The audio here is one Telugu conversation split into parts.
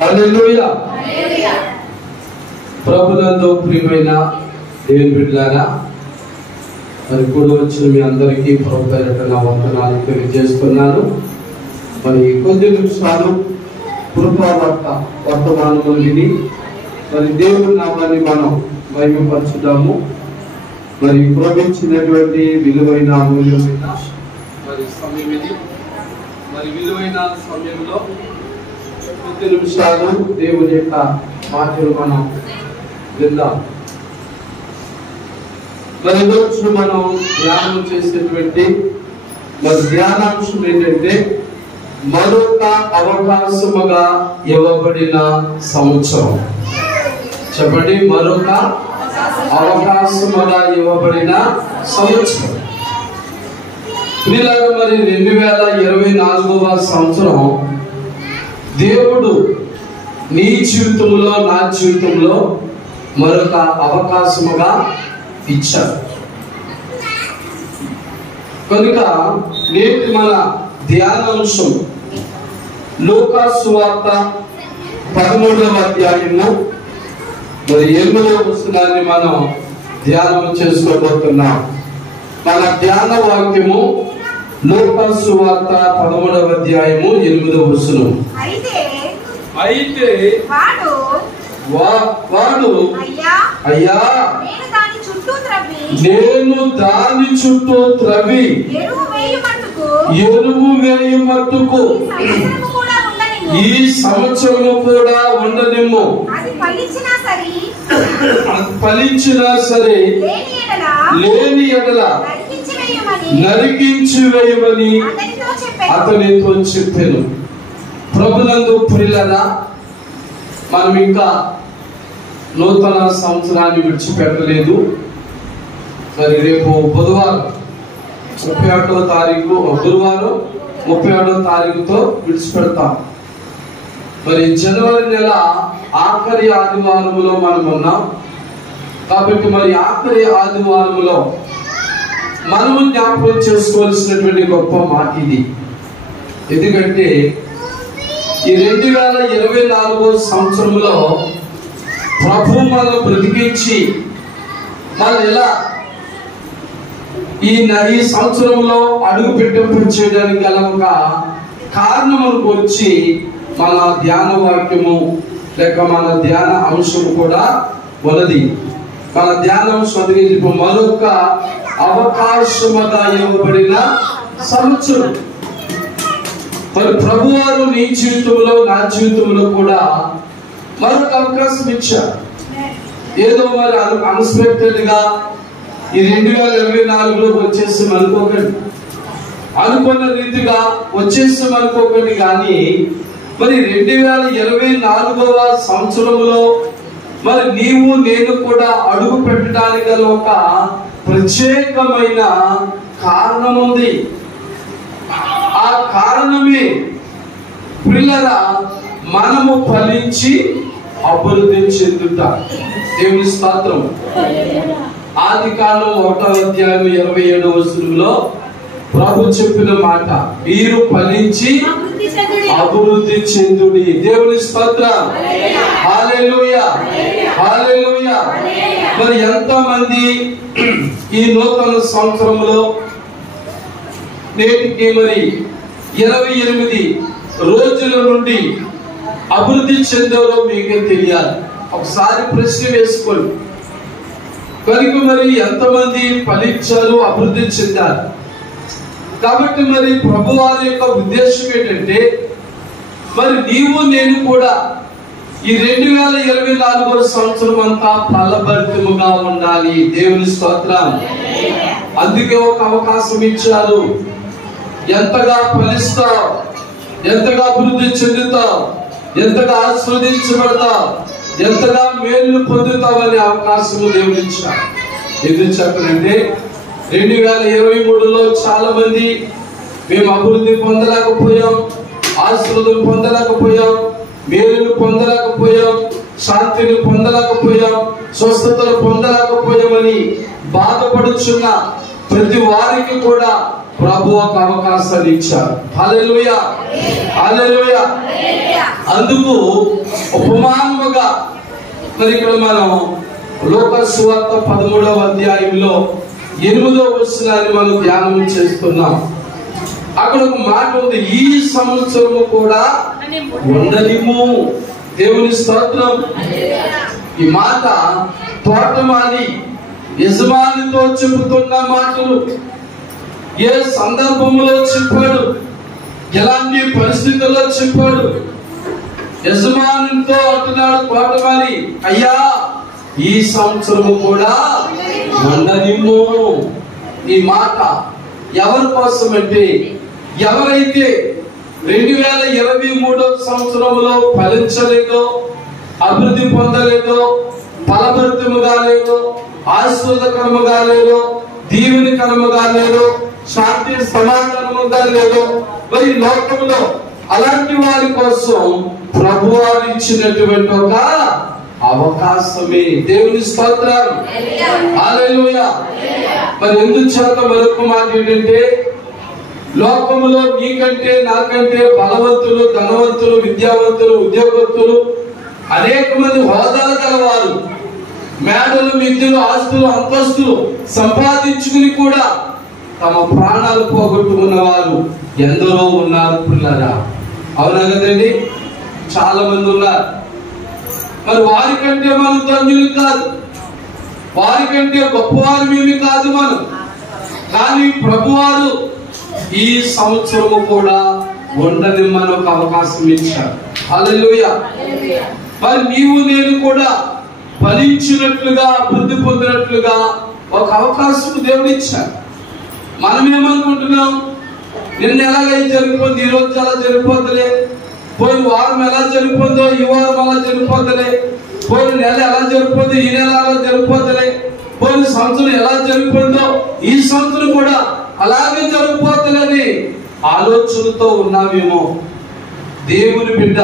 హల్లెలూయా. ప్రభునందు ప్రియమైన దేవుని బిడ్డలారా, మరి కూడా వచ్చిన మీ అందరికీ ప్రభు పేరిట నా వందనాలు తెలియజేస్తున్నాను. మరి కొద్ది నిమిషాలు కృపావార్త వర్తమానములు విని మరి దేవుని నామాన్ని మనం మహిమపరచుదాము. మరి ప్రోగించినటువంటి విలువైన అమూల్యమైన మరి సమయం ఇది. మరి విలువైన సమయంలో కొద్ది నిమిషాలు దేవుని యొక్క మాటలు మనం విందాం. మరి ఈరోజు మనం ధ్యానం చేసేటువంటి మరి ధ్యానాంశం ఏంటంటే మరొక అవకాశముగా ఇవ్వబడిన సంవత్సరం. చెప్పండి, మరొక అవకాశముగా ఇవ్వబడిన సంవత్సరం. ప్రియులారా, మరి 2024వ సంవత్సరం దేవుడు నీ జీవితంలో నా జీవితంలో మరొక అవకాశముగా ఇచ్చారు. కనుక నేటి మన ధ్యానాంశం లూకా సువార్త 13వ అధ్యాయము మరి 8వ వచనాన్ని మనం ధ్యానం చేసుకోబోతున్నాం. మన ధ్యాన వాక్యము లూకా సువార్త 13వ అధ్యాయము 8వ వచనం. అయితే వాడు అయ్యా నేను దాని చుట్టూ త్రవ్వి ఎరువు వేయి మట్టుకు ఈ సంవత్సరము కూడా ఉండనిమ్ము. అది ఫలించినా సరే లేని ఎడల నరికించి వేయమని అతనితో చెప్పాను. ప్రభునందు ప్రియులారా, మనం ఇంకా నూతన సంవత్సరాన్ని విడిచిపెట్టలేదు. మరి రేపు బుధవారం 31వ తారీఖు, గురువారం 31వ తారీఖుతో విడిచిపెడతాం. మరి జనవరి నెల ఆఖరి ఆదివారంలో మనం ఉన్నాం. కాబట్టి మరి ఆఖరి ఆదివారంలో మనము జ్ఞాపకం చేసుకోవాల్సినటువంటి గొప్ప మాట ఇది. ఎందుకంటే ఈ 2024వ సంవత్సరంలో ప్రభు మనల్ని బ్రతికించి మనం ఎలా ఈ సంవత్సరంలో అడుగు పెట్టినప్పుడు చేయడానికి గల ఒక కారణములకు వచ్చి మన ధ్యాన వాక్యము లేక మన ధ్యాన అంశం కూడా ఉన్నది. మన ధ్యాన అంశం మరొక అవకాశముగా ఇవ్వబడిన సంవత్సరం. మరి ప్రభువారు నీ జీవితంలో నా జీవితంలో కూడా మరొక అవకాశం ఇచ్చారు. ఏదో మరి అన్ఎక్స్పెక్టెడ్ గా ఈ 2024లో వచ్చేసాం అనుకోకండి, అనుకున్న రీతిగా వచ్చేసాం అనుకోకండి. కానీ మరి 2024వ సంవత్సరంలో మరి నీవు నేను కూడా అడుగు పెట్టడానికి గల ఒక ప్రత్యేకమైన కారణం ఉంది. ఆ కారణమే పిల్లరా మనము ఫలించి అభివృద్ధి చెందుట. దేవుని స్తోత్రం. ఆదికాండం 1వ అధ్యాయం 27వ వచనంలో ప్రభు చెప్పిన మాట, మీరు ఫలించి అభివృద్ధి చెందుడి. దేవుని స్తోత్రం. హల్లెలూయా, హల్లెలూయా. మరి ఎంతమంది ఈ నూతన సంవత్సరంలో నేటికి మరి 28 రోజుల నుండి అభివృద్ధి చెందారో మీకే తెలియాలి. ఒకసారి ప్రశ్న వేసుకోండి. కనుక మరి ఎంతమంది ఫలించారు, అభివృద్ధి చెందారు? కాబట్టి మరి ప్రభువారి యొక్క ఉద్దేశం ఏంటంటే మరి నీవు నేను కూడా ఈ 2024వ సంవత్సరం అంతా ఫలభరితముగా ఉండాలి. దేవుని స్తోత్రం. అందుకే ఒక అవకాశం ఇచ్చారు. ఎంతగా ఫలిస్తావు, ఎంతగా అభివృద్ధి చెందుతావు, ఎంతగా ఆస్వాదించబడతావు, ఎంతగా మేలు పొందుతావనే అవకాశము దేవుడు ఇచ్చారు. ఎందుకు చెప్పనంటే 2023లో చాలా మంది మేము అభివృద్ధి పొందలేకపోయాం, ఆశీర్వాదం పొందలేకపోయాం, మేలును పొందలేకపోయాం, శాంతిని పొందలేకపోయాం, స్వస్థతలు పొందలేకపోయామని బాధపడుచున్న ప్రతి వారికి కూడా ప్రభు ఒక అవకాశాన్ని ఇచ్చారు. హల్లెలూయా, హల్లెలూయా. అందుకు ఉపమానముగా మరి ఇక్కడ మనం లూకా సువార్త 13వ అధ్యాయంలో 8వ వచనాన్ని మనం ధ్యానం చేస్తున్నాం. అక్కడ ఒక మాట ఉంది, ఈ సంవత్సరము కూడా ఉండనిమ్ము. దేవుని స్తోత్రం. ఈ మాట తోటమాలి యజమానితో చెబుతున్న మాటలు. ఏ సందర్భంలో చెప్పాడు, ఎలాంటి పరిస్థితుల్లో చెప్పాడు? యజమానితో అంటున్నాడు తోటమాలి, అయ్యా ఈ సంవత్సరము కూడా ఉండనిమ్ము. ఈ మాట ఎవరి కోసం అంటే, ఎవరైతే 2023 సంవత్సరంలో ఫలించలేదో, అభివృద్ధి పొందలేదో, ఫలభరితముగా లేదో, ఆశీర్వాదకరముగా లేదో, దీవెనకరముగా లేదో, శాంతి సమాధానముగా లేదో, మరి లోకంలో అలాంటి వారి కోసం ప్రభువారు ఇచ్చినటువంటి ఒక అవకాశమే. దేవుని స్తోత్రం, హల్లెలూయా. మరి ఎందుచేత మరొక మాట ఏంటంటే, లోకములో నీకంటే నాకంటే బలవంతులు, ధనవంతులు, విద్యావంతులు, ఉద్యోగస్తులు, అనేక మంది హోదాలు గలవారు, మేడలు, మిద్దెలు, ఆస్తులు, అంతస్తులు సంపాదించుకుని కూడా తమ ప్రాణాలు పోగొట్టుకున్న వారు ఎందరో ఉన్నారు పిల్లరా. అవునా కదండి? చాలా మంది ఉన్నారు. మరి వారికంటే మనం ధన్యులు కాదు, వారికంటే గొప్పవారు మేము కాదు మనం. కానీ ప్రభువారు ఈ సంవత్సరము కూడా ఉండనిమ్మని ఒక అవకాశం ఇచ్చారు. హల్లెలూయా. మరి నీవు నేను కూడా ఫలించినట్లుగా, అభివృద్ధి పొందినట్లుగా ఒక అవకాశం దేవుడు ఇచ్చారు. మనం ఏమనుకుంటున్నాం, నిన్న ఎలాగైతే జరిగిపోయింది ఈ రోజు అలా జరిగిపోతలే, పోయిన వారం ఎలా జరిగిపోతుందో ఈ వారం అలా జరిగిపోతలే, పోయిన నెల ఎలా జరిగిపోతుందో ఈ నెల అలా జరిగిపోతలే, పోయిన సంవత్సరం ఎలా జరిగిపోయిందో ఈ సంవత్సరం కూడా అలాగే జరిగిపోతలేని ఆలోచనతో ఉన్నామేమో. దేవుని బిడ్డ,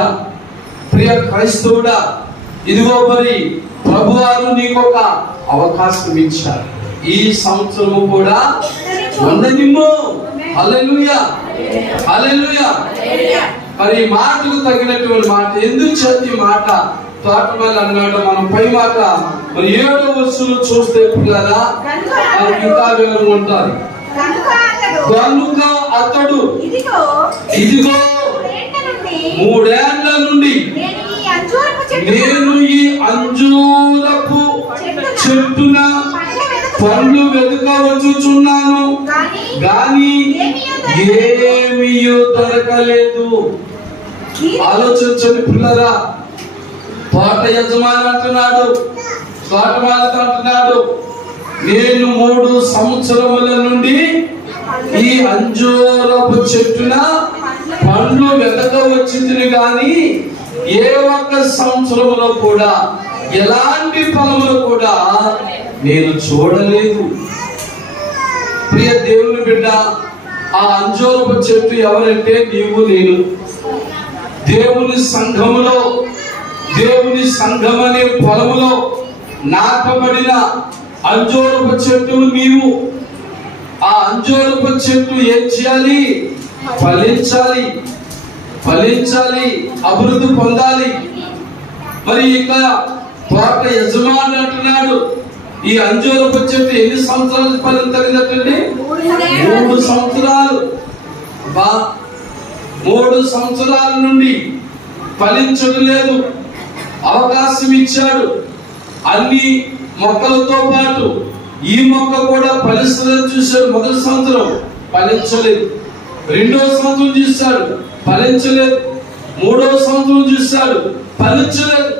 ప్రియ క్రైస్తవుడా, ఇదిగో మరి ప్రభువారు నీకొక అవకాశం ఇచ్చారు. ఈ సంవత్సరము కూడా ఉండనిమ్ము. హల్లెలూయా, హల్లెలూయా. మరి ఈ మాటకు తగినటువంటి మాట ఎందుకు చేతి మాట తోటమాలి అన్నాడు. మనం పై మాట మరి 7వ వచనం చూస్తే పిల్లరా ఇంకా వివరంగా ఉంటుంది. కనుక అతడు ఇదిగో 3 ఏళ్ల నుండి నేను ఈ అంజూరపు చెట్టున పండ్లు వెతుకవచ్చుచున్నాను, గాని ఏమీ దొరకలేదు. ఆలోచించండి పిల్లరా. తోట యజమాని అంటున్నాడు, తోటమాలితో అంటున్నాడు, నేను 3 సంవత్సరముల నుండి ఈ అంజూరపు చెట్టున పండ్లు వెతకవచ్చింది, గాని ఏ ఒక్క సంవత్సరంలో కూడా ఎలాంటి ఫలములు కూడా నేను చూడలేదు. ప్రియ దేవుని బిడ్డ, ఆ అంజూరపు చెట్టు ఎవరంటే నీవు నేను. దేవుని సంఘములో, దేవుని సంఘమనే పొలములో నాటబడిన అంజూరపు చెట్టు నీవు. ఆ అంజూరపు చెట్టు ఏం చేయాలి? ఫలించాలి, ఫలించాలి, అభివృద్ధి పొందాలి. మరి ఇక తోట యజమాని అంటున్నాడు, ఈ అంజూరపు చెట్టు ఎన్ని సంవత్సరాలు ఫలించలేదండి? 3 సంవత్సరాలు. 3 సంవత్సరాల నుండి ఫలించడం లేదు. అవకాశం ఇచ్చాడు. అన్ని మొక్కలతో పాటు ఈ మొక్క కూడా ఫలిస్తుందని చూశాడు. మొదటి సంవత్సరం ఫలించలేదు, 2వ సంవత్సరం చూశాడు, ఫలించలేదు, 3వ సంవత్సరం చూశాడు, ఫలించలేదు.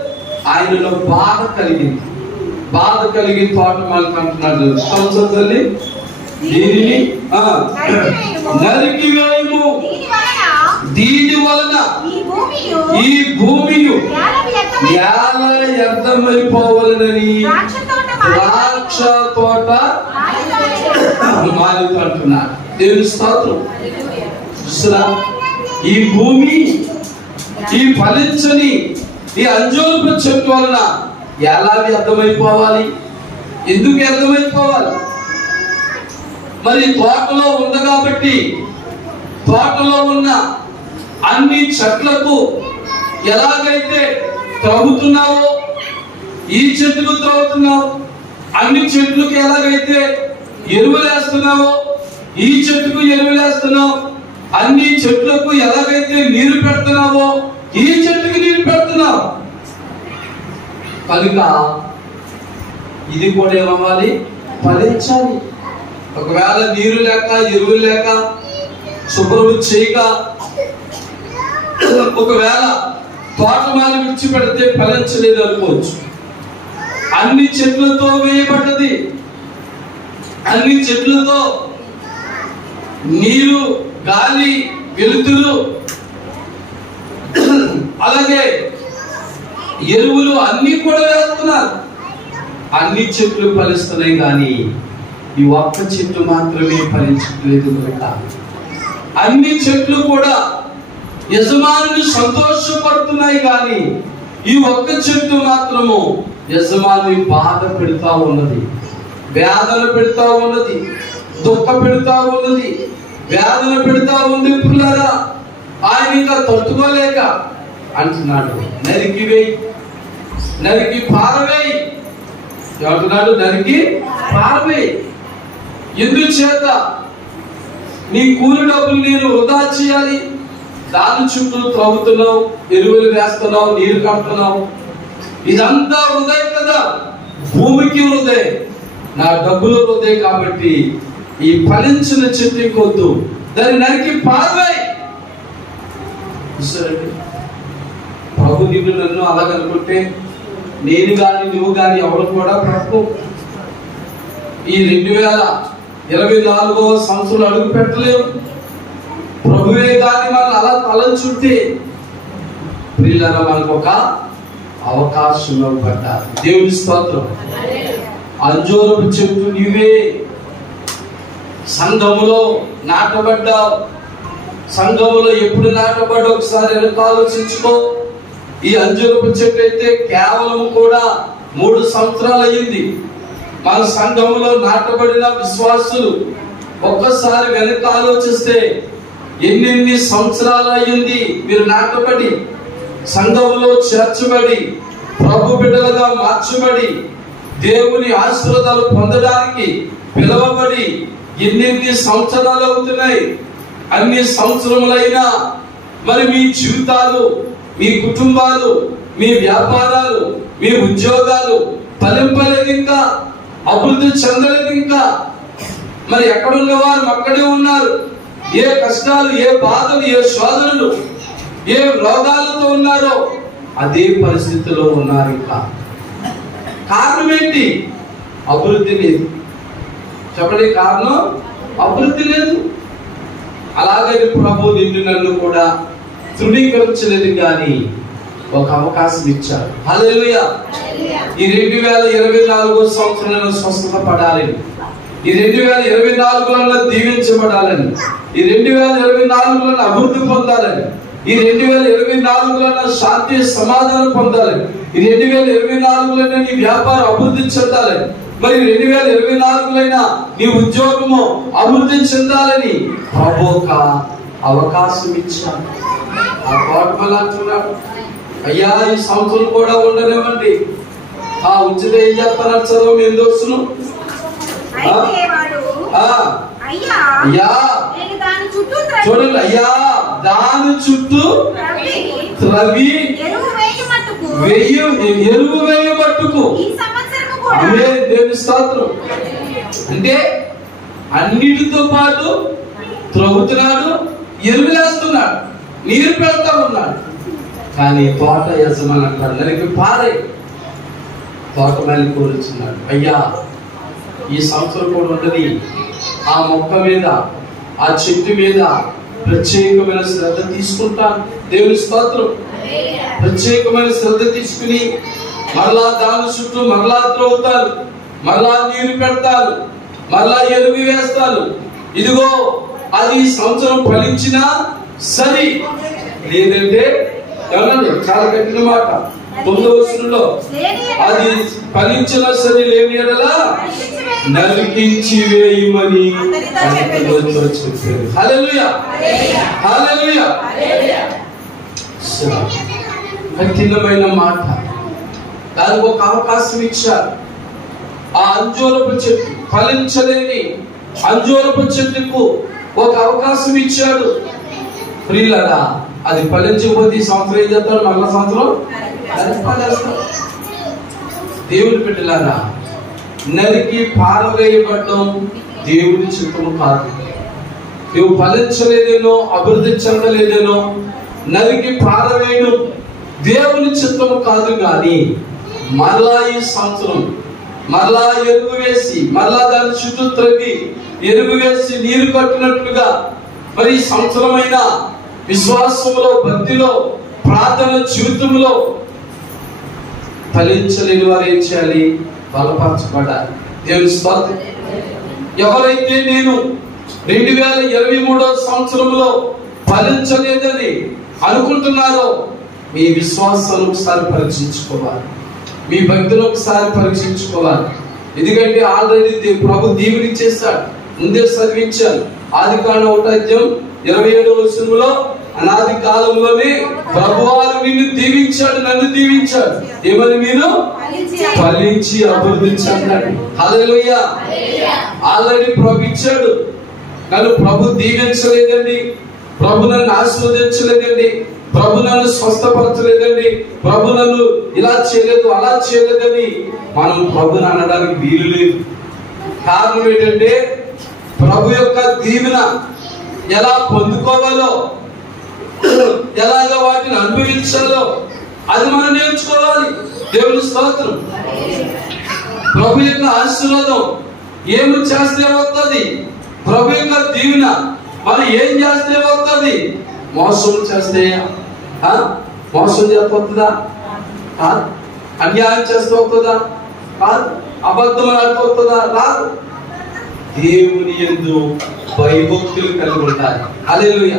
ఆయనలో బాధ కలిగింది. బాధ కలిగి తోటమాలి అంటున్నాడు, సంవత్సరాన్ని దీనిని నరికివేయము, దీని వలన ఈ భూమిని ఎలా వ్యర్థమైపోవాలని ద్రాక్ష తోట మాలితో అంటున్నాడు. దేవుని స్తోత్రం. ఈ భూమి, ఈ ఫలించని ఈ అంజూరపు చెట్టు వలన ఎలా వ్యర్థమైపోవాలి? ఎందుకు వ్యర్థమైపోవాలి? మరి తోటలో ఉంది కాబట్టి తోటలో ఉన్న అన్ని చెట్లకు ఎలాగైతే త్రవ్వుతున్నావో, ఈ చెట్టుకు త్రవ్వుతున్నావు, అన్ని చెట్లకు ఎలాగైతే ఎరువులేస్తున్నావో, ఈ చెట్టుకు ఎరువులేస్తున్నావు, అన్ని చెట్లకు ఎలాగైతే నీరు పెడుతున్నావో ఈ చెట్టుకి నీరు పెడుతున్నావు. కనుక ఇది కూడా ఏమవ్వాలి? ఫలించాలి. ఒకవేళ నీరు లేక, ఎరువులు లేక, శుభ్రం చేయక, ఒకవేళ తోటమాలి విడిచిపెడితే ఫలించలేదు అనుకోవచ్చు. అన్ని చెట్లతో వేయబడ్డది, అన్ని చెట్లతో నీరు, గాలి, వెలుతురు, అలాగే ఎరువులు అన్ని కూడా వేస్తున్నారు. అన్ని చెట్లు ఫలిస్తున్నాయి, కానీ ఈ ఒక్క చెట్టు మాత్రమే ఫలించట్లేదు. కనుక అన్ని చెట్లు కూడా యజమానిని సంతోషపడుతున్నాయి, కానీ ఈ ఒక్క చెట్టు మాత్రము యజమాని బాధ పెడతా ఉన్నది, వేదన పెడతా ఉన్నది, దుఃఖ పెడతా ఉన్నది, వేదన పెడతా ఉంది. పిల్లరా, ఆయన ఇంకా తట్టుకోలేక అంటున్నాడు, నరికి వేయి, నరికి పారవేయి. ఏమంటున్నాడు? నరికి పారవేయి. ఎందుచేత? నీ కూలి డబ్బులు నేను వృధా చేయాలి, దాని చుట్టూ త్రవ్వుతున్నావు, ఎరువులు వేస్తున్నావు, నీరు కడుతున్నావు, ఇదంతా వృధా కదా, భూమికి వృధే, నా డబ్బులు వృధే. కాబట్టి ఈ ఫలించిన చెట్టు కొద్దు, దాన్ని నరికి పారవేయి. ప్రభు నిన్ను నన్ను అలాగనుకుంటే నేను గాని నువ్వు గాని ఎవరు కూడా ప్రభు ఈ 2024వ సంవత్సరం అడుగు పెట్టలేవు. ప్రభువే గాని మనం అలా తలంచుంటే పిల్లల మనకు ఒక అవకాశం ఇవ్వబడ్డారు. దేవుని స్తోత్రం. అంజూరపు చెట్టు నీవే సంఘములో నాటబడ్డావు. సంఘములో ఎప్పుడు నాటబడ్డా ఒకసారి వెనక ఆలోచించుకో. ఈ అంజూరపు చెట్టు అయితే కేవలం కూడా 3 సంవత్సరాలు అయ్యింది. మన సంఘములో నాటబడిన విశ్వాసులు ఒక్కసారి వెనక ఆలోచిస్తే ఎన్ని సంవత్సరాలు అయ్యింది మీరు నాటబడి, సంఘములో చేర్చబడి, ప్రభు బిడ్డలుగా మార్చబడి, దేవుని ఆశీర్వాదాలు పొందడానికి పిలువబడి ఎన్ని సంవత్సరాలు అవుతున్నాయి. అన్ని సంవత్సరములైనా మరి మీ జీవితాలు, మీ కుటుంబాలు, మీ వ్యాపారాలు, మీ ఉద్యోగాలు ఫలింపలేదు, ఇంకా అభివృద్ధి చెందలేదు. ఇంకా మరి ఎక్కడున్న వారు అక్కడే ఉన్నారు. ఏ కష్టాలు, ఏ బాధలు, ఏ శోధనలు, ఏ రోగాలతో ఉన్నారో అదే పరిస్థితిలో ఉన్నారు. ఇంకా కారణం ఏంటి? అభివృద్ధి లేదు. చెప్పండి, కారణం అభివృద్ధి లేదు. అలాగని ప్రభు నిన్ను నన్ను కూడా తృణీకరించలేదు, కానీ ఒక అవకాశం ఇచ్చారు. హల్లెలూయా. ఈ 2024 సంవత్సరంలో స్వస్థత పడాలని, ఈ 2024లో దీవించబడాలని, ఈ 2024లో అభివృద్ధి పొందాలని, ఈ 2024లో శాంతి సమాధానం పొందాలని, ఈ 2024లో నీ వ్యాపారం అభివృద్ధి చెందాలని, మరి 2024 నీ ఉద్యోగము అభివృద్ధి చెందాలని ప్రభు ఒక అవకాశం ఇచ్చాడు. ఆ కోటమల అంటున్నాడు, అయ్యా ఈ సంవత్సరం కూడా ఉండలేమండి. ఆ ఉచిత ఏం చేస్తారని చదువు మేము దోస్తును. చూడండి, అయ్యా దాని చుట్టూ త్రవి ఎరువు వేయబట్టుకు. దేవుని స్తోత్రం. అంటే అన్నిటితో పాటు త్రవ్వుతున్నాడు, ఎరువులేస్తున్నాడు, నీరు పెడతా ఉన్నాడు. కానీ తోట యజమాని అంటాడు, నరికి పారే. తోట మళ్ళీ కోరుచున్నాడు, అయ్యా ఈ సంవత్సరం కూడా ఉండని ఆ మొక్క మీద, ఆ చెట్టు మీద ప్రత్యేకమైన శ్రద్ధ తీసుకుంటాను. దేవుని స్తోత్రం. ప్రత్యేకమైన శ్రద్ధ తీసుకుని మరలా దాని చుట్టూ మరలా త్రవ్వుతాను, మరలా నీరు పెడతాను, మరలా ఎరువు వేస్తాను. ఇదిగో అది సంవత్సరం ఫలించినా సరి, లేదంటే చాలా కఠిన మాట 9వ వచనంలో, అది ఫలించిన సరి లేని ఎడల నరికించి వేయమని చెప్పారు. హల్లెలూయా, హల్లెలూయా. కఠినమైన మాట, దానికి ఒక అవకాశం ఇచ్చారు. ఆ అంజూరపు చెట్టు, ఫలించలేని అంజూరపు చెట్టుకు ఒక అవకాశం ఇచ్చాడు. ప్రియులారా, అది ఫలించకపోతే ఈ సంవత్సరం ఏం చేస్తాడు? మళ్ళా సంవత్సరం ఫలిస్తాడు. దేవుని బిడ్డలారా, నరికి పారవేయబడడం దేవుని చిత్తము కాదు. నువ్వు ఫలించలేదేనో, అభివృద్ధి చెందలేదేనో నరికి పారవేయడం దేవుని చిత్తము కాదు. కానీ మరలా ఈ సంవత్సరం మరలా ఎరుగు వేసి, మరలా దాని చుట్టూ త్రవ్వి ఎరుగు వేసి నీరు కట్టినట్లుగా మరి ఈ సంవత్సరమైన విశ్వాసంలో, భక్తిలో, ప్రార్థన జీవితంలో ఫలించలేని వారు ఏం చేయాలి? బలపరచబడాలి. దేవుని స్తోత్రం. ఎవరైతే నేను 2023 సంవత్సరంలో ఫలించలేదని అనుకుంటున్నారో మీ విశ్వాసాన్ని ఒకసారి పరీక్షించుకోవాలి, మీ భక్తులు ఒకసారి పరీక్షించుకోవాలి. ఎందుకంటే ఆల్రెడీ ప్రభు దీవెని చేశాడు, ముందే చదివించాను. ఆదికాండం 1:27 అనాది కాలంలోనే ప్రభువారు నిన్ను దీవించాడు, నన్ను దీవించాడు. ఏమని? మీరు ఫలించి అభివృద్ధి చెందండి. హల్లెలూయా. ఆల్రెడీ ప్రభు ఇచ్చాడు. నన్ను ప్రభు దీవించలేదండి, ప్రభు నన్ను ఆశీర్వదించలేదండి, ప్రభు నన్ను స్వస్థపరచలేదండి, ప్రభు నన్ను ఇలా చేయలేదు, అలా చేయలేదని మనం ప్రభుని అనడానికి వీలు లేదు. కారణం ఏంటంటే ప్రభు యొక్క దీవెన ఎలా పొందుకోవాలో, ఎలాగ వాటిని అనుభవించాలో అది మనం నేర్చుకోవాలి. దేవుని స్తోత్రం. ప్రభు యొక్క ఆశీర్వాదం ఏమి చేస్తే వస్తుంది? ప్రభు యొక్క దీవెన మనం ఏం చేస్తే వస్తుంది? మోసం చేస్తే మోసం చేస్తుందా? అన్యాయం చేస్తూ వస్తుందా? అబద్ధం ఆడుతుందా? రాదు. దేవుని యందు భయభక్తులు కలిగి ఉంటారు. హల్లెలూయా.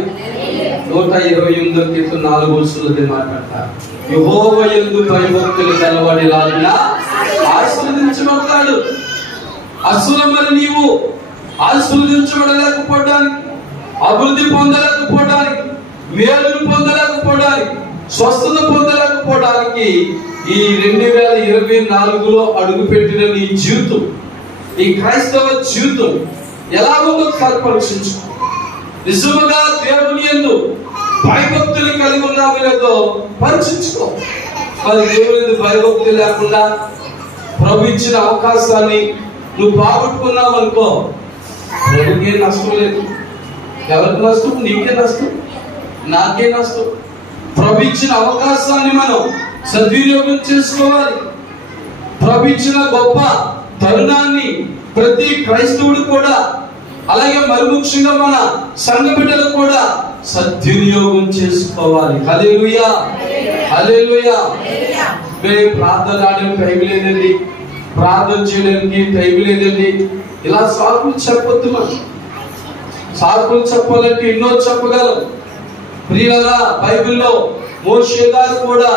128 మాట్లాడతారు. యెహోవా యందు భయభక్తులు కలవాడి లాగిన ఆశీర్వదించబడతాడు. అసలు మరి నీవు ఆశీర్వదించబడలేకపోవడానికి, అభివృద్ధి పొందలేకపోవడానికి, మేలును పొందలేకపోవడానికి, స్వస్థత పొందలేకపోవడానికి ఈ 2024లో అడుగుపెట్టిన నీ జీవితం, ఈ క్రైస్తవ జీవితం ఎలా ఉందో ఒకసారి పరీక్షించుకో. నిజముగా దేవుని యందు భయభక్తులు కలిగి ఉన్నావు లేదో పరీక్షించుకో. మరి దేవుని యందు భయభక్తులు లేకుండా ప్రభు ఇచ్చిన అవకాశాన్ని నువ్వు బాగొట్టుకున్నావు అనుకో, ప్రభుకే నష్టం లేదు. ఎవరికి నష్టం? నీకే నష్టం, నాకే నష్టం. ప్రభు ఇచ్చిన అవకాశాన్ని మనం సద్వినియోగం చేసుకోవాలి. ప్రభు ఇచ్చిన గొప్ప తరుణాన్ని ప్రతి క్రైస్తవుడు కూడా, అలాగే మరి ముఖ్యంగా మన సంఘ బిడ్డలు కూడా సద్వినియోగం చేసుకోవాలి. హల్లెలూయా, హల్లెలూయా. ప్రార్థన ఆడడానికి టైం లేదండి, ప్రార్థన చేయడానికి టైం లేదండి, ఇలా సాకులు చెప్పొద్దు. మనం సాకులు చెప్పాలంటే ఎన్నో చెప్పగలం. ప్రియులారా, బైబిల్లో మోషే గారు కూడా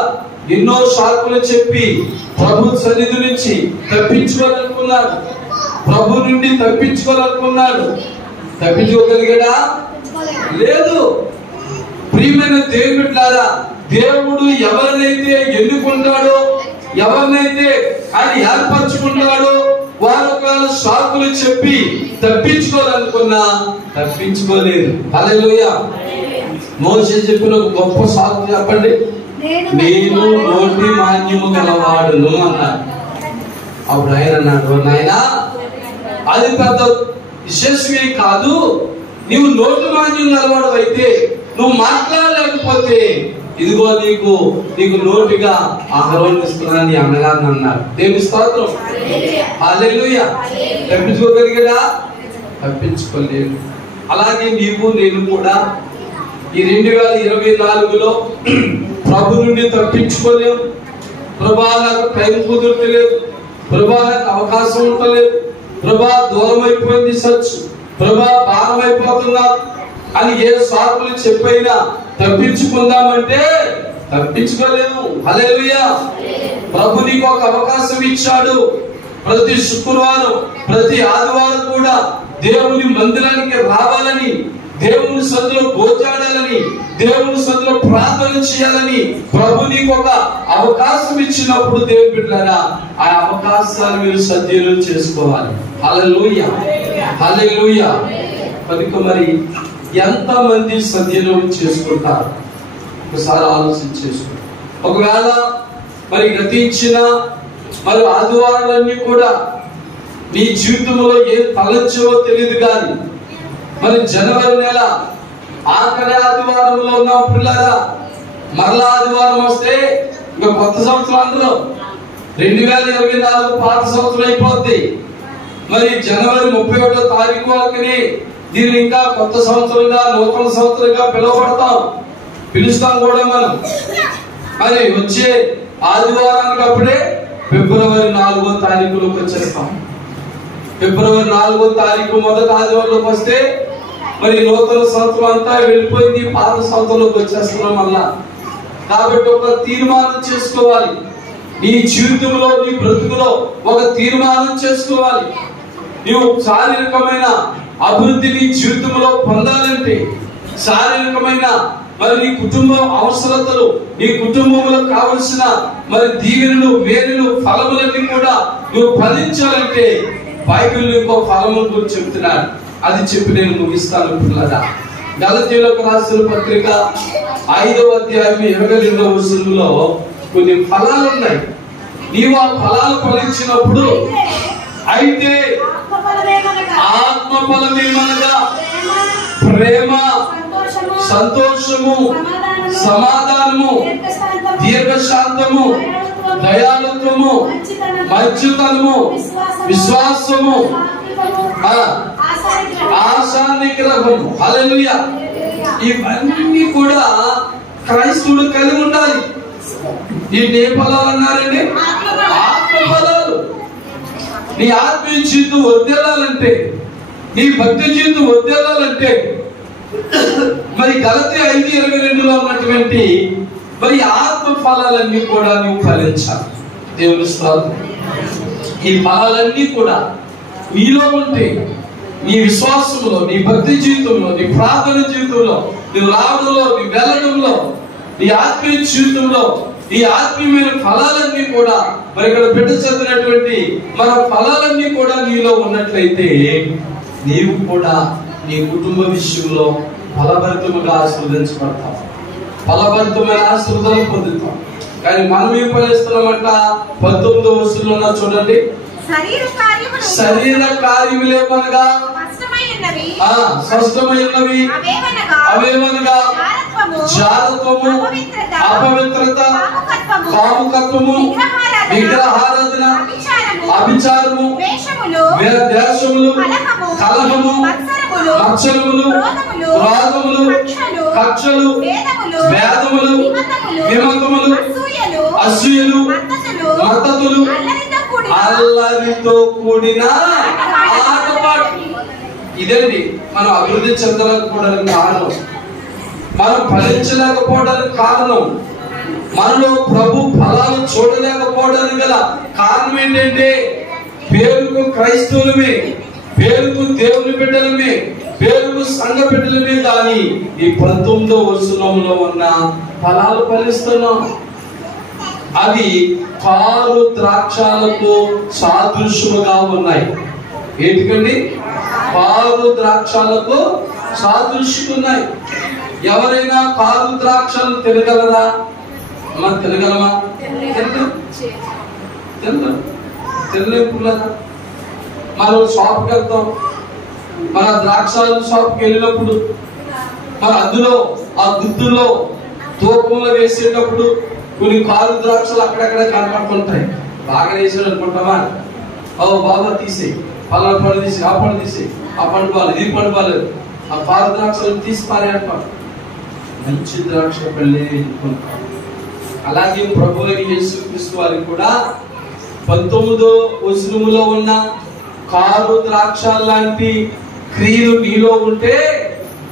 ఎన్నో సాకులు చెప్పి ప్రభు సన్నిధి నుంచి తప్పించుకోవాలనుకున్నాడు, ప్రభు నుండి తప్పించుకోవాలనుకున్నాడు. తప్పించుకోగలిగాడా? లేదు. ప్రియమైన దేవుని బిడ్డలారా, దేవుడు ఎవరినైతే ఎన్నుకుంటాడో, ఎవరినైతే ఆయన ఏర్పరచుకుంటాడో వారు ఒకవేళ సాకులు చెప్పి తప్పించుకోవాలనుకున్నా తప్పించుకోలేదు. హల్లెలూయా. మోషే చెప్పిన ఒక గొప్ప సాకు చెప్పండి. నేను నోటి మాన్యము గలవాడును అన్నాడు. అప్పుడు ఆయన అన్నాడు, నాయనా అది పెద్ద విశేషమే కాదు, నీవు నోటి మాన్యం గలవాడు అయితే, నువ్వు మాట్లాడలేకపోతే ఇదిగో నీకు నోటిగా ఆహారం ఇస్తున్నాను నీ అన్నగారిని అన్నాడు. దేవుని స్తోత్రం. హల్లెలూయా. తప్పించుకోగలిగాడా? తప్పించుకోలేదు. అలాగే నీవు నేను కూడా ఈ 2024లో ప్రభు నుండి తప్పించుకోలేము. ప్రభా నాకు టైం కుదరట్లేదు, ప్రభా నాకు అవకాశం ఉండలేదు, ప్రభా దూరం అయిపోయింది సచ్చు, ప్రభా భారం అయిపోతున్నా అని ఏ సాకులు చెప్పైనా తప్పించుకుందామంటే తప్పించుకోలేము. హల్లెలూయా. ప్రభు నీకు ఒక అవకాశం ఇచ్చాడు. ప్రతి శుక్రవారం, ప్రతి ఆదివారం కూడా దేవుని మందిరానికి రావాలని, దేవుని సన్నిధిలో గోచాడాలని, దేవుని సన్నిధిలో ప్రార్థన చేయాలని ప్రభు నీకు ఒక అవకాశం ఇచ్చినప్పుడు దేవుని బిడ్డలారా ఆ అవకాశాన్ని మీరు సద్వినియోగం చేసుకోవాలి. హల్లెలూయా, హల్లెలూయా. మరి ఎంతమంది సద్వినియోగం చేసుకుంటారు ఒకసారి ఆలోచన చేసుకోండి. ఒకవేళ మరి గతించిన మరి ఆదివారాలన్నీ కూడా నీ జీవితంలో ఏం తలచవో తెలియదు, కానీ మరి జనవరి నెల ఆఖరి ఆదివారంలో ఉన్న పిల్లరా మరలా ఆదివారం వస్తే ఇంకా కొత్త సంవత్సరం అందులో 2024 పాత సంవత్సరం అయిపోద్ది. మరి జనవరి 31వ తారీఖు వరకుని దీన్ని ఇంకా కొత్త సంవత్సరంగా, నూతన సంవత్సరంగా పిలుస్తాం కూడా మనం. మరి వచ్చే ఆదివారానికి అప్పుడే ఫిబ్రవరి 4వ తారీఖులోకి వచ్చేస్తాం. ఫిబ్రవరి 4వ తారీఖు మొదటి ఆదివారంలోకి వస్తే మరి నూతన సంవత్సరం అంతా వెళ్ళిపోయింది, పాత సంవత్సరంలోకి వచ్చేస్తున్నాం మళ్ళా. కాబట్టి ఒక తీర్మానం చేసుకోవాలి. నీ జీవితంలో, నీ బ్రతుకులో ఒక తీర్మానం చేసుకోవాలి. నీవు శారీరకమైన అభివృద్ధి నీ జీవితంలో పొందాలంటే, శారీరకమైన మరి నీ కుటుంబ అవసరతలు, నీ కుటుంబంలో కావలసిన మరి దీవెనలు, మేలులు, ఫలములన్నీ కూడా నువ్వు ఫలించాలంటే బైబిల్ ఇంకో ఫలముల గురించి చెప్తున్నాడు. అది చెప్పి నేను ముగిస్తాను పిల్లరా. గలతీయులకు రాసిన పత్రిక 5వ అధ్యాయం 22వ వచనంలో కొన్ని ఫలాలు ఉన్నాయి. నీవు ఆ ఫలాలు ఫలించినప్పుడు అయితే ఆత్మఫలమేమనగా ప్రేమ, సంతోషము, సమాధానము, దీర్ఘశాంతము, దయాళుత్వము, మంచితనము, విశ్వాసము, ఆశానిగ్రహము. హల్లెలూయా. ఇవన్నీ కూడా క్రైస్తవుడు కలిగి ఉండాలి. దీన్ని ఏ ఫలాలు అన్నారండి? ఆత్మ ఫలాలు. నీ ఆత్మీయ జీవితం వర్ధిల్లాలంటే, నీ భక్తి జీవితం వర్ధిల్లాలంటే మరి గలతీ 5:22లో ఉన్నటువంటి మరి ఆత్మ ఫలాలన్నీ కూడా నువ్వు ఫలించాలి. దేవుని స్తోత్రం. ఈ ఫలాలన్నీ కూడా నీలో ఉంటే, నీ విశ్వాసంలో, నీ భక్తి జీవితంలో, నీ ప్రార్థన జీవితంలో, నువ్వు రావడంలో, నీ వెళ్ళడంలో, నీ ఆత్మీయ జీవితంలో ఈ ఆత్మీయమైన ఫలాలన్నీ కూడా మరి ఇక్కడ బిడ్డ చదివినటువంటి మన ఫలాలన్నీ కూడా నీలో ఉన్నట్లయితే నీవు కూడా నీ కుటుంబ విషయంలో ఫలభరితముగా ఆశీర్వదించబడతావు, ఫలభరితమైన ఆశీర్వాదాలు పొందుతాం. కానీ మనం ఏం ఫలిస్తున్నామంట? 19వ వచనంలో చూడండి, శరీర కార్యములేమనగా స్పష్టమైనవి అవేమనగా జారత్వము, అపవిత్రత, కాముకత్వము, విగ్రహారాధన, అభిచారము, ద్వేషములు, కలహము, మత్సరములు, క్రోధములు, కక్షలు, భేదములు, విమతములు, అసూయలు, మద్దతులు, అల్లరితో కూడిన ఆటపాటు. ఇదండి మనం అభివృద్ధి చెందలేకపోవడానికి కారణం, మనం ఫలించలేకపోవడానికి కారణం, మనలో ప్రభు ఫలాలు చూడలేకపోవడానికి గల కారణం ఏంటంటే పేరుకు క్రైస్తవులమే, పేరుకు దేవుని బిడ్డలమే, పేరుకు సంఘ బిడ్డలమే, కానీ ఈ 19వ వచనంలో ఉన్న ఫలాలు ఫలిస్తున్నాం. అవి కారు ద్రాక్షాలకు సాదృశ్యముగా ఉన్నాయి. ఏంటికండి? కారు ద్రాక్షాలకు సాదృశ్యమున్నాయి. ఎవరైనా కారు ద్రాక్షలు తినగలరా? మనం తినగలమా? తినలేము. మనం షాప్కి వెళ్తాం, మన ద్రాక్షాలు షాప్కి వెళ్ళినప్పుడు మన అందులో ఆ గుద్దులో తూకంలో వేసేటప్పుడు కొన్ని కారు ద్రాక్షలు అక్కడక్కడ కనపడుతుంటాయి. బాగా వేసాడు అనుకుంటామా? ఓ బాగా తీసే, పలానా పండు తీసి, ఆ పండు తీసి, ఆ పండు బాగాలేదు, ఈ పండు బాగాలేదు, ఆ కారు ద్రాక్షలు తీసి పారేస్తాం. మంచి ద్రాక్ష పళ్ళే ఎన్నుకుంటాం. అలాగే ప్రభు అయిన యేసుక్రీస్తు వారికి కూడా 19వ వచనములో ఉన్న కారు ద్రాక్ష లాంటి క్రియలు నీలో ఉంటే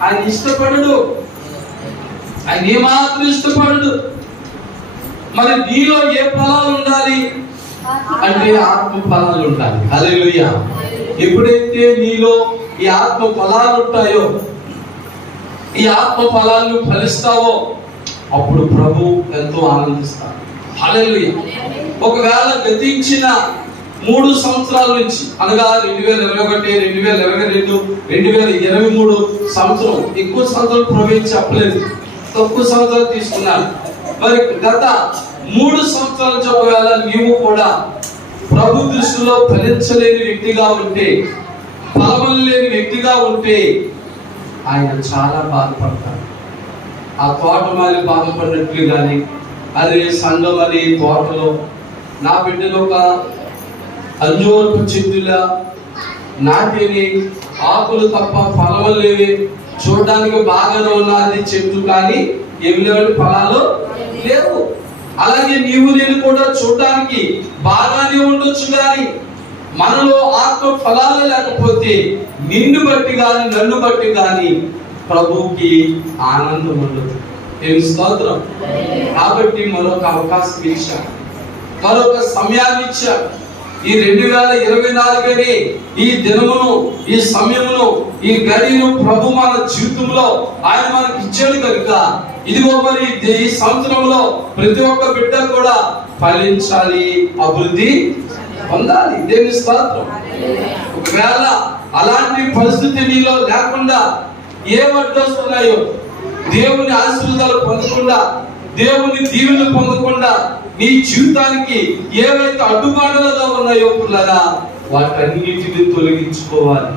ఆయన ఇష్టపడడు, ఆయన ఏమాత్రం ఇష్టపడడు. మరి నీలో ఏ ఫలాలు ఉండాలి? అంటే ఆత్మ ఫలాలు ఉంటాయి. హల్లెలూయా. ఎప్పుడైతే నీలో ఈ ఆత్మ ఫలాలు ఉంటాయో, ఈ ఆత్మ ఫలాలను ఫలిస్తావో, అప్పుడు ప్రభు ఎంతో ఆనందిస్తాడు. హల్లెలూయా. ఒకవేళ గతించిన 3 సంవత్సరాల నుంచి అనగా 2021, 2022, 2023 సంవత్సరం, ఎక్కువ సంవత్సరాలు ప్రభు చెప్పలేదు, తక్కువ సంవత్సరాలు తీసుకున్నాను. మరి గత 3 సంవత్సరాల నుంచి ఒకవేళ నీవు కూడా ప్రభు దృష్టిలో ఫలించలేని వ్యక్తిగా ఉంటే, ఫలములు లేని వ్యక్తిగా ఉంటే ఆయన చాలా బాధపడతాడు. ఆ తోటమాలి బాధపడినట్లు కానీ, అదే సంఘం అనే తోటలో నా బిడ్డలు ఒక అంజూరపు చెట్టులా నాటిని, ఆకులు తప్ప ఫలములు లేవి, చూడడానికి బాగానే ఉన్నది చెట్టు, కానీ ఏమి లేవు, ఫలాలు లేవు. అలాగే నీవు నేను కూడా చూడడానికి బాగానే ఉండొచ్చు, కానీ మనలో ఆత్మ ఫలాలు లేకపోతే నిన్ను బట్టి కానీ నన్ను బట్టి కానీ ప్రభువుకి ఆనందం ఉండదు. ఏమి స్తోత్రం. కాబట్టి మరొక అవకాశం ఇచ్చాడు, మరొక సమయాన్ని ఇచ్చాడు. ఈ 2024 అనే ఈ దినమును, ఈ సమయమును, ఈ గడియను ప్రభు మన జీవితంలో ఆయన మనకి ఇచ్చాడు కనుక, ఇదిగో మరి ఈ సంవత్సరంలో ప్రతి ఒక్క బిడ్డ కూడా ఫలించాలి, అభివృద్ధి పొందాలి. దేవుని స్తోత్రం. ఒకవేళ అలాంటి పరిస్థితి నీలో లేకుండా, ఏ అడ్డొస్తున్నాయో, దేవుని ఆశీర్వాదాలు పొందకుండా, దేవుని దీవెనలు పొందకుండా నీ జీవితానికి ఏవైతే అడ్డుబండలుగా ఉన్నాయో పిల్లగా, వాటన్నిటిని తొలగించుకోవాలి.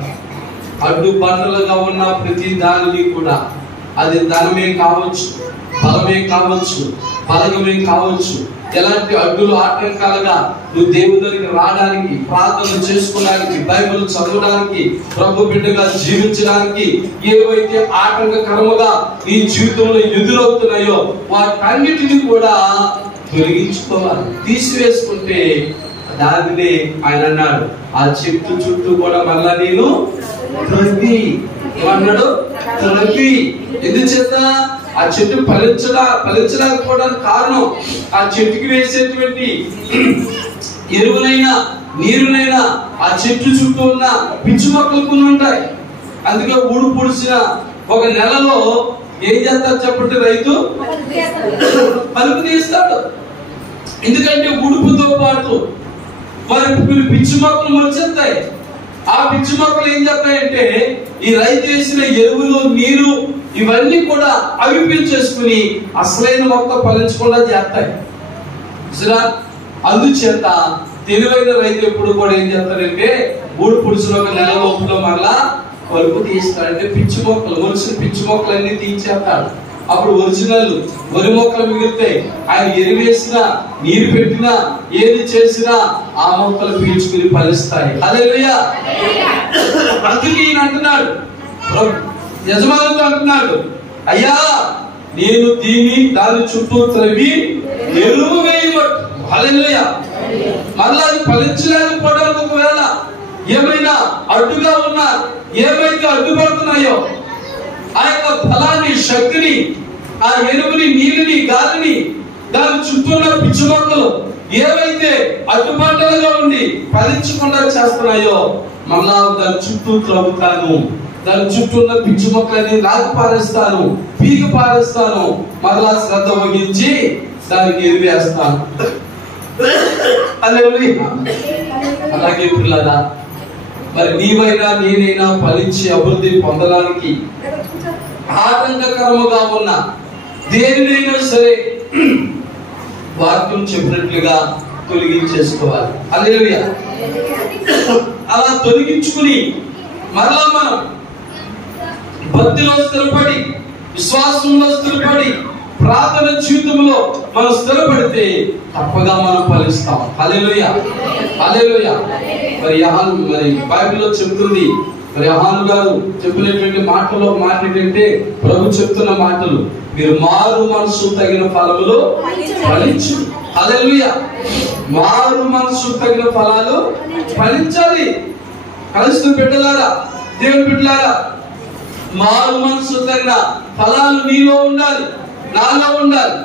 అడ్డుబండలుగా ఉన్న ప్రతి దానిని కూడా, అది ధనమే కావచ్చు, బలమే కావచ్చు, బలగమే కావచ్చు, ఎలాంటి అడ్డులు ఆటంకాలుగా నువ్వు దేవుని దగ్గరికి రావడానికి, ప్రార్థన చేసుకోవడానికి, బైబిల్ చదవడానికి, ప్రభు బిడ్డగా జీవించడానికి ఏవైతే ఆటంకకరముగా నీ జీవితంలో ఎదురవుతున్నాయో వాటన్నిటిని కూడా తొలగించుకోవాలి, తీసివేసుకుంటే దానినే ఆయన అన్నాడు, ఆ చెట్టు చుట్టూ కూడా మళ్ళా నేను త్రవ్వి, ఏమన్నాడు, త్రవ్వి. ఎందుచేత ఆ చెట్టు ఫలించలేకపోవడానికి కారణం ఆ చెట్టుకి వేసేటువంటి ఎరువునైనా నీరునైనా ఆ చెట్టు చుట్టూ ఉన్న పిచ్చి మొక్కలు ఉంటాయి. అందుకే ఊడు పొడిచిన ఒక నెలలో ఏం చేస్తారు చెప్పండి, రైతు కలుపు తీస్తాడు. ఎందుకంటే ఉడుపుతో పాటు మరి పిచ్చి మొక్కలు మొలిచేస్తాయి. ఆ పిచ్చి మొక్కలు ఏం చేస్తాయంటే ఈ రైతు వేసిన ఎరువులు, నీరు ఇవన్నీ కూడా అవిపించేసుకుని అసలైన మొక్క ఫలించకుండా చేస్తాయి. అందుచేత తెలివైన రైతు ఎప్పుడు కూడా ఏం చేస్తారంటే ఊడు పుడిచిన ఒక నెల లోపల మరలా కలుపు తీస్తాడంటే పిచ్చి మొక్కలు, ఒరిసిన పిచ్చి మొక్కలన్నీ తీసేస్తాడు. అప్పుడు ఒరిజినల్ వరి మొక్కలు మిగులుతాయి. ఆయన ఎరువేసినా, నీరు పెట్టినా, ఏది చేసినా ఆ మొక్కలు పీల్చుకుని ఫలిస్తాయి. హల్లెలూయా. అందుకే ఈయన అంటున్నాడు, యజమానులతో అంటున్నాడు, అయ్యా నేను దాని చుట్టూ త్రవ్వి ఎరువు వేయబట్టు. హల్లెలూయా. మళ్ళా అది ఫలించలేకపోవడానికి ఒకవేళ ఏమైనా అడ్డుగా ఉన్నా, ఏమైతే అడ్డుపడుతున్నాయో ఆ యొక్క ఫలాన్ని, శక్తిని, ఆ ఎరువుని, నీళ్ళని, గాలిని, దాని చుట్టూ ఉన్న పిచ్చి మొక్కలు ఏవైతే అడ్డుపడ్డలుగా ఉండి ఫలించకుండా చేస్తున్నాయో మళ్ళా దాని చుట్టూ త్రవ్వుతాను, దాని చుట్టూ ఉన్న పిచ్చి మొక్కలని లాగి పారేస్తాను, పీకి పారేస్తాను, మరలా శ్రద్ధ వహించి దానికి ఎరువేస్తాను. అలాగే పిల్లలా, మరి నీవైనా నేనైనా ఫలించి అభివృద్ధి పొందడానికి ఆటంకకరముగా ఉన్న దేనినైనా సరే వాక్యం చెప్పినట్లుగా తొలగించేసుకోవాలి. హల్లెలూయా. అలా తొలగించుకుని మరలా మనం భక్తిలో స్థిరపడి, విశ్వాసంలో స్థిరపడి, ప్రార్థన జీవితంలో మనం స్థిరపడితే తప్పగా మనం ఫలిస్తాం. హల్లెలూయా. హల్లెలూయా. మరి బైబిల్లో చెప్తుంది, మరి యోహాను గారు చెప్పినటువంటి మాటలో మాట ఏంటంటే, ప్రభు చెప్తున్న మాటలు, మీరు మారు మనసు తగిన ఫలములు ఫలించు. హల్లెలూయా. మారు మనసు తగిన ఫలాలు ఫలించాలి. కలిసి బిడ్డలారా, దేవుని బిడ్డలారా, మారు మనసు తగిన ఫలాలు నీలో ఉండాలి, నాలో ఉండాలి,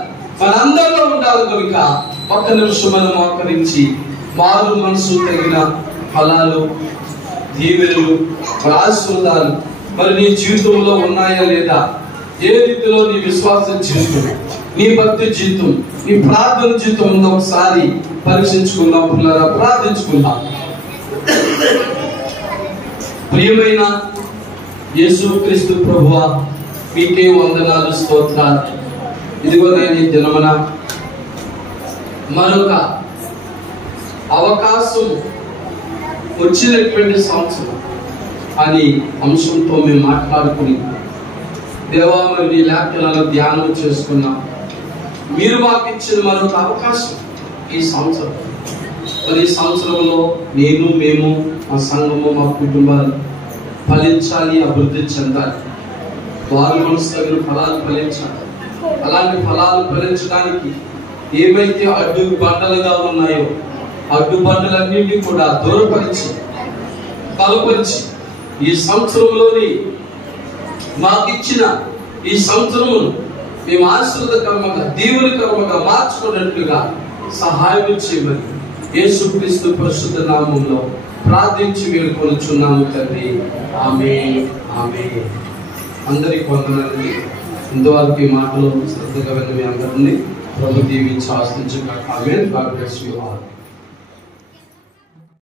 మనందరిలో ఉండాలి. కనుక ఒక్క నిమిషం మనం మోకరించి మారు మనసు తగిన ఫలాలు, దీవెనలు, ఆశీర్వాదాలు మరి నీ జీవితంలో ఉన్నాయా లేదా? ఏ రీతిలో నీ విశ్వాస జీవితం, నీ భక్తి జీవితం, నీ ప్రార్థన జీవితం ఉందో ఒకసారి పరీక్షించుకుందాం. పిల్లరా, ప్రార్థించుకుందాం. ప్రియమైన యేసుక్రీస్తు ప్రభువా, మీకే వందనాలు, స్తోత్రాలు. ఇదిగో నేను ఈ దినమున మరొక అవకాశం వచ్చినటువంటి సంవత్సరం అని అంశంతో మేము మాట్లాడుకుని దేవా మరి నీ లేఖనాలను ధ్యానం చేసుకున్నాం. మీరు మాకు ఇచ్చిన మరొక అవకాశం ఈ సంవత్సరం. మరి ఈ సంవత్సరంలో మేము మా సంఘము, మా కుటుంబాలు ఫలించాలి, అభివృద్ధి చెందాలి. వారు మనసు తగిన ఫలాలు ఫలించాలి. అలాంటి ఫలాలు ఫలించడానికి ఏమైతే అడ్డు బండలుగా ఉన్నాయో అడ్డు బండలన్నింటినీ కూడా దూరపరిచి బలపరిచి ఈ సంవత్సరంలోని మాకిచ్చిన ఈ సంవత్సరమును మేము ఆశీర్వాదకరంగా, దీవెనకరంగా మార్చుకున్నట్లుగా సహాయం చేయమని యేసుక్రీస్తు పరిశుద్ధ నామములో ప్రార్థించి వేడుకొనుచున్నాము తండ్రి. ఆమేన్, ఆమేన్. అందరికి వందనాలండి. ఇంతవరకు ఈ మాటలు శ్రద్ధగా విన్న మీ అందరినీ ప్రభు దీవించి ఆశించుగాక. Amen. God bless you all.